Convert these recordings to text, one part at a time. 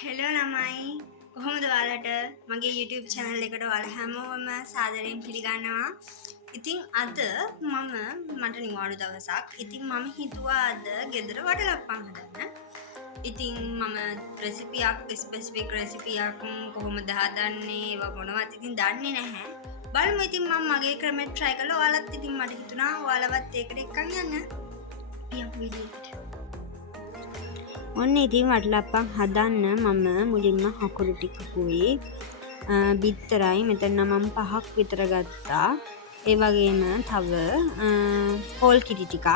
Hello ළමයි කොහොමද ඔයාලට මගේ YouTube channel එකට ඔයාලා හැමෝම සාදරයෙන් පිළිගන්නවා. ඉතින් අද මට නිවාඩු දවසක්. ඉතින් මම හිතුවා අද ගෙදර වටලප්පන් හදන්න. ඉතින් මම ස්පෙસિෆික් රෙසිපියක් කොහොමද හදන්නේ ඒවා මොනවද ඉතින් දන්නේ නැහැ. බලමු ඉතින් මම මගේ ක්‍රමෙට try කරලා ඔයාලත් ඉතින් මට හිතුණා ඔයාලවත් ඒකට එක්කන් යන්න. යමු වීඩියෝකට. ඔන්න ඉතින් වටලප්පන් හදන්න මම මුලින්ම හකුරු ටිකකුයි බිත්තරයි මෙතන මම 5ක් විතර ගත්තා. ඒ වගේම තව පොල් කිරි ටිකක්,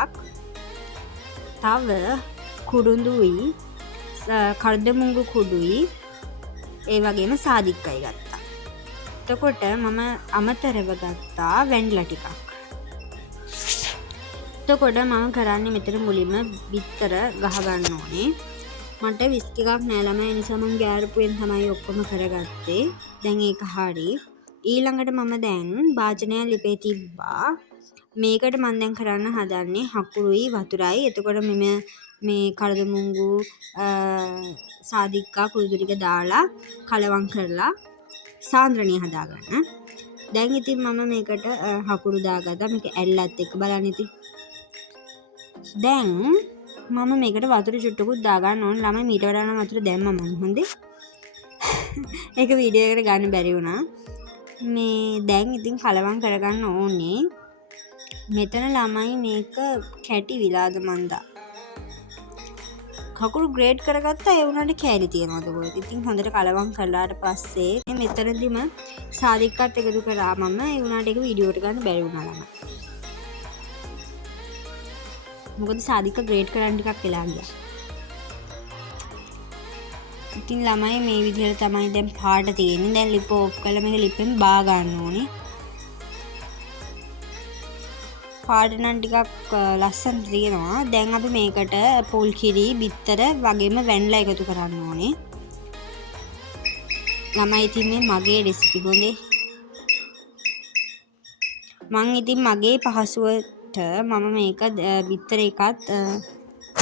තව කුඩුඳුයි, කර්දමුංගු කුඩුයි, ඒ වගේම සාදික්කයි ගත්තා. එතකොට මම අමතරව ගත්තා වැන්ඩලා ටිකක්. එතකොට මම කරන්නේ මෙතන මුලින්ම බිත්තර ගහ ගන්න ඕනේ. මට විස්ක් එකක් නෑ ළමයි, ඒ නිසා මම ගෑරුපුවෙන් තමයි ඔක්කොම කරගත්තේ. දැන් ඒක හරි. ඊළඟට මම දැන් භාජනය ලිපේ තිබ්බා. මේකට මම දැන් කරන්න හදන්නේ හකුරුයි වතුරයි. එතකොට මේ කර්දමුංගු සාදික්කා කුරුදු ටික දාලා කලවම් කරලා සාන්ද්‍රණිය හදාගන්න. දැන් ඉතින් මම මේකට හකුරු දාගත්තා. මේක ඇල්ලත් එක්ක බලන්න ඉතින්. දැන් මම මේකට වතුර චුට්ටකුත් දාගන්න ඕන. ළමයි මීට වඩා නම් වතුර දැම්මම හොඳේ. ඒක වීඩියෝ එකට ගන්න බැරි වුණා. මේ දැන් ඉතින් කලවම් කරගන්න ඕනේ. මෙතන ළමයි මේක කැටි විලාද මන්දා. කකුරු ග්‍රේඩ් කරගත්තා ඒ උනාට කෑලි තියනවාද කොහෙද. ඉතින් හොඳට කලවම් කරලාට පස්සේ මෙතනදිම සාදික්කත් එකතු කරා මම. ඒ උනාට ඒක වීඩියෝ එකට ගන්න බැරි වුණා ළමයි. මොකද සාදික ග්‍රේඩ් කරන්න ටිකක් වෙලා ගියා. ඉතින් ළමයි මේ විදිහට තමයි දැන් පාට තියෙන්නේ. දැන් ලිප් ඕෆ් කරලා මේක ලිපෙන් බා ගන්න ඕනේ. පාට නම් ටිකක් ලස්සන තියෙනවා. දැන් අපි මේකට පොල් කිරි, බිත්තර වගේම වැන්ලා එකතු කරන්න ඕනේ. ළමයි ඉතින් මේ මගේ රෙසිපි හොඳේ. මං ඉතින් මගේ පහසුවට මම මේක බිත්තර එකත්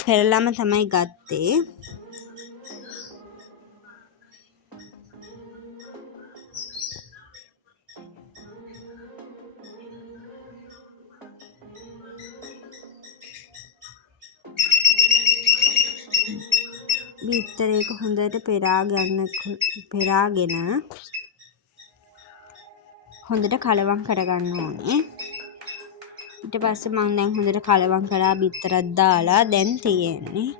පෙරලම තමයි ගත්තේ. බිත්තර එක හොඳට පෙරාගෙන හොඳට කලවම් කරගන්න ඕනේ. ඊට පස්සේ මම දැන් හොඳට කලවම් කරලා බිත්තරක් දාලා දැන් තියෙන්නේ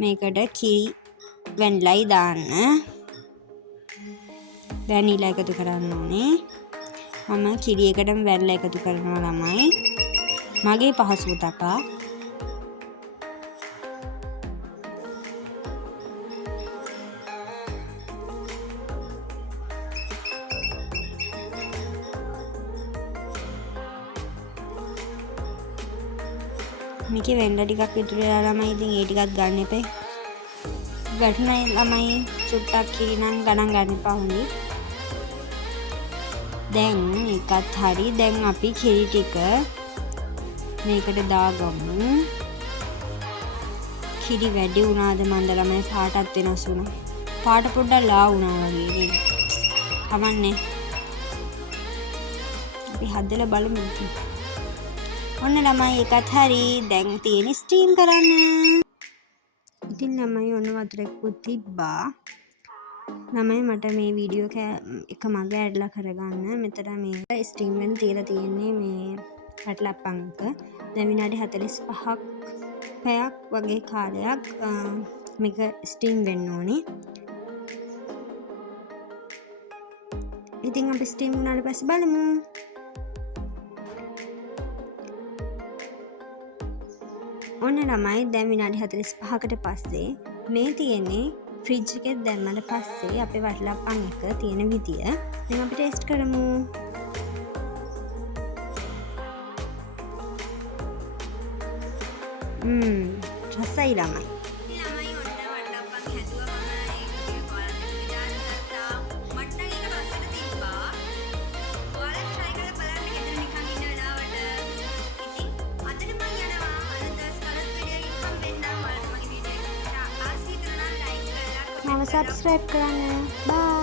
මේකට කිරි වැන්ලයි දාන්න. වැනිලා එකතු කරන්න ඕනේ. මම කිරි එකටම වැන්ලා එකතු කරනවා ළමයි. මගේ පහසුව තකා. මේකේ වෙන්න ටිකක් ඉතුරු වෙලා ළමයි. ඉතින් ඒ ටිකත් ගන්න එපේ. ගැටුණයි ළමයි චුට්ටක් කිරි නම් ගණන් ගන්න එපා හොඳේ. දැන් ඒකත් හරි. දැන් අපි කිරි ටික මේකට දාගමු. කිරි වැඩි වුණාද මන්ද ළමයි? පාටත් වෙනස් වුණා. පාට පොඩ්ඩක් ලා වුණා වගේ නේද? කමන්නේ. අපි හදලා බලමු. ඔන්න ළමයි එකත් හරි. දැන් තියෙන ස්ටීම් කරන්න. ඉතින් ළමයි ඔන්න වතුරකුත් තිබ්බා. ළමයි මට මේ වීඩියෝ එක මග ඇඩ්ලා කරගන්න. මෙතන මේ ස්ටීම් වෙන තියලා තියෙන්නේ මේ වටලප්පන් එක. දැන් විනාඩි 45ක් පැයක් වගේ කාලයක් මේක ස්ටීම් වෙන්න ඕනේ. ඉතින් අපි ස්ටීම් වුණාට පස්සේ බලමු. ඔන්න ළමයි දැන් විනාඩි 45කට පස්සේ මේ තියෙන්නේ ෆ්‍රිජ් එකේ දැම්මට පස්සේ අපේ වටලප්පන් එක තියෙන විදිය දැන් අපි ටෙස්ට් කරමු. රසයි ළමයි. මාව සබස්ක්‍රයිබ් කරන්න. බයි.